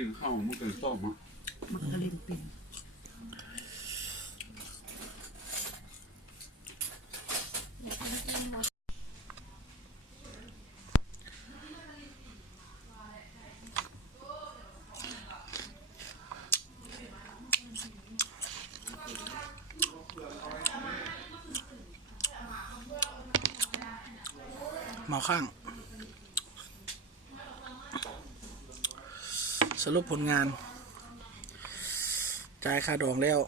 กินข้าวมันกินต้มอ่ะมักกะเล่นเป็นหมอข้างสรุปผลงานจ่ายค่าดองแล้ว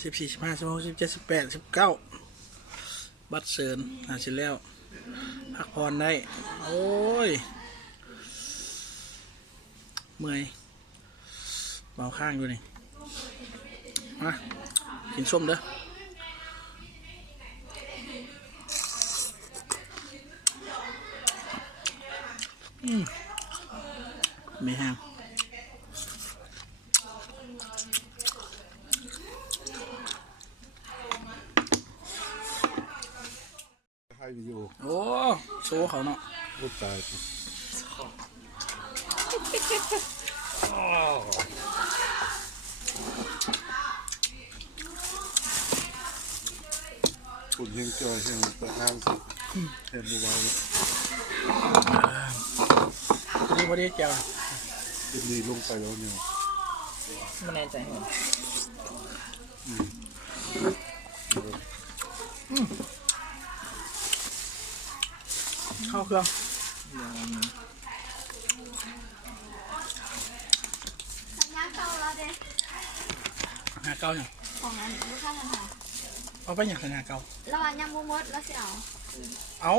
14 15 16 17 18 19บัตรเชิญเสร็จแล้วพักผ่อนได้โอ้ยเมื่อยเบาข้างอยู่นี่มากินส้มเด้อไม่แห้งให้วิดีโอโอ้โซ่เขาเนาะลูกตายคุณเฮงจอยเฮงตะอ้างเห็นบัวเลยนี่พอดีเจ้าจะมีลงไปแล้วเนี่ยไม่แน่ใจเหรอเข้าเครื่องหาเก้าเนี่ยของอันลูกค้าทันหาเอาไปอย่างขนาดเก้าแล้วอันยังมูมดแล้วสิเอาเอา